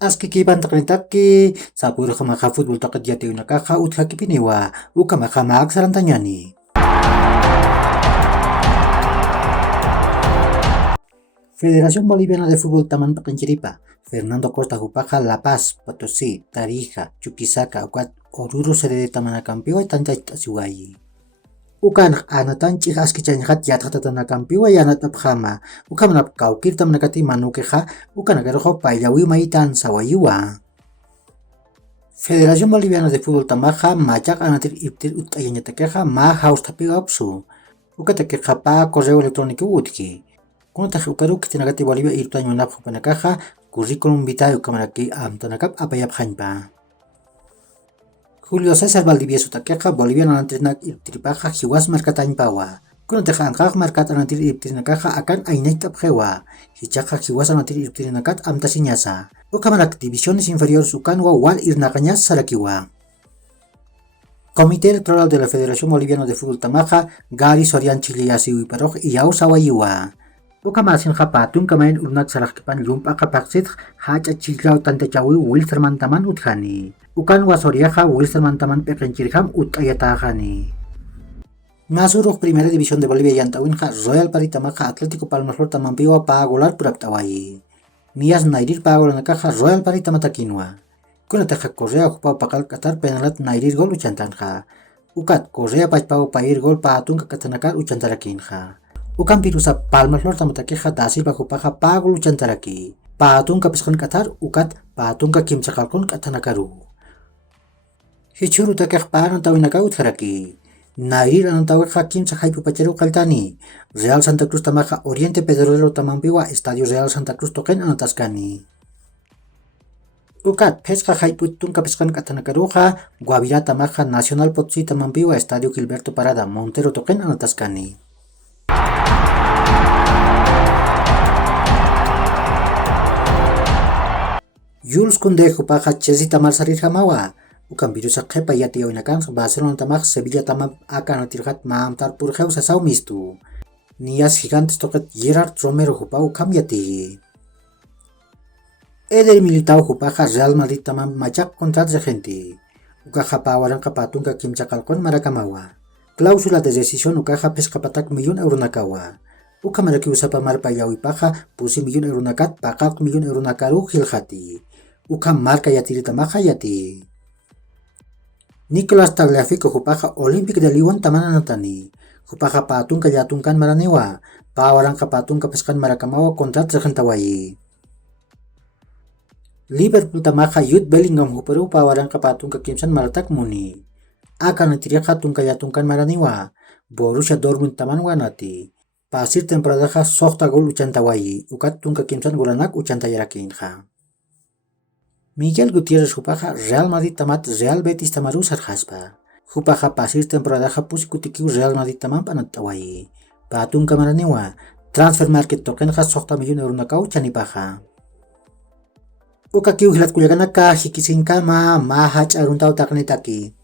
Aski kiban taknitaki, sapuro kamaka futbol takadiati unakaka utkaki pinewa, ukamaka maak sarantanyani. Federación Boliviana de Fútbol Taman Pakanchiripa, Fernando Costa Jupaja, La Paz, Potosí, Tarija, Chuquisaca, Ucat, Oruro sede de Tamanakampiwa, Tantachasiwayi. Ukan anatan chik askichanjat yatatatanakampihua yanatapjama, ukamanap kaukirtamnakati manukeja, ukanagarojo payawi maitan sawayuwa. Federación Boliviana de Fútbol Tamaja, machak anatir iptir utayañatakeja, ma haustapi apsu. Ukatekeja pa correo electrónico utki. Kunataje ukaru kitinagati Bolivia irtaño napjupanakaja, currículum vitae ukamanaki amtanakap apayapjanpa. Julio César Valdivieso Taqueja, Boliviano Antrinak Iptripaja, Jiwas Marcatañpawa. Kunateja Ankaj Marcat Anantir Iptrinakaja, Akan Ainaiktapjewa. Hichaja Jiwas Anantir Iptrinakat Amtasiñasa. Ukamarak Divisiones Inferiores Ukanwa Wal Irnakañas Sarakiwa. Comité Electoral de la Federación Boliviana de Fútbol Tamaja, Gari Sorian Chiliasi Uiparoj y Yau Sawayiwa. Ukamasin Japatun Kamain Urnak Sarakpan Lumpa Kapaksit, Hacha Chilao Tantachawi Wilsterman Taman Uthani. Ukan wasoriaja Wilsterman Taman Pekenchirham Utayatahani. Masuroj Primera División de Bolivia Yantawinja Royal Paritamaja Atlético Palmaflor Tamampiwa Pagolar Puraptawayi. Nias Nairir Pagolanakaja Royal Paritamatakinwa. Kunataja Correa Ocupado Pakal Qatar Penalat Nairir Gol Uchantanja. Ukat Correa Pachpao Pair Gol Patunga Katanakar Uchantarakinja. Ukan Pirusa Palmaflor Tamatakeja Tasil Bajupaja Pagol Uchantaraki. Patunga Peskan Qatar Ukat Patunga Kimchakalkon Katanakaru. Hichuru takek paran tawinaka utharaki. Nairir anantawek hakim sa haipu pacheru kaltani. Real Santa Cruz tamaja Oriente Pedrero tamampiwa Estadio Real Santa Cruz token anataskani. Ukat pesca haipu tunka peskan katanakaruja Guavirá tamaja Nacional Potosí tamampiwa Estadio Gilberto Parada Montero token anataskani. Jules Koundé Jupaja Chelsea tamar sarir hamawa. Ukan birusa kepa yati oinakan Barcelona tamak Sevilla tamak akan atirhat maamtar purjeu sasau mistu. Nias gigantes toket Gerard Romero jupa ukam yati. Eder Militao jupaja Real Madrid tamam machak kontrat regente. Ukaja pawaran kapatunga kimchakalkon marakamawa. Cláusula de decisión ukaja pescapatak €1,000,000 nakawa. Ukamaraki usapa marpa yawipaja pusi €1,000,000 nakat pakak €1,000,000 nakaru hilhati. Ukam marka yatiri tamaja yati. Nicolas Tagliafico Jupaja Olympic de Lyon Tamana Natani. Jupaja Patunka Yatunkan Maranewa. Pawaranka Patunka Peskan Marakamawa kontrat regentawayi. Liverpool Tamaja Youth Bellingham Huperu Pawaranka Patunka Kimsan Maratak Muni. Akan Tiriaja Tunka Yatunkan Maranewa. Borussia Dortmund Taman Wanati. Pasir temporadaja Sohta Gol Uchantawayi. Ukat Tunka Kimsan Guranak Uchantayarakinja. Miguel Gutiérrez Jupaja Real Madrid tamat Real Betis tamaru sarjaspa. Jupaja pasir temporadaja pusikutikyu Real Madrid tamam panatawayi. Patun kamaranewa. Transfer market tokenja €100,000,000 nakau chanipaja. Ukakiu hilat kuyaganaka hikisinka ma hach aruntau taknitaki.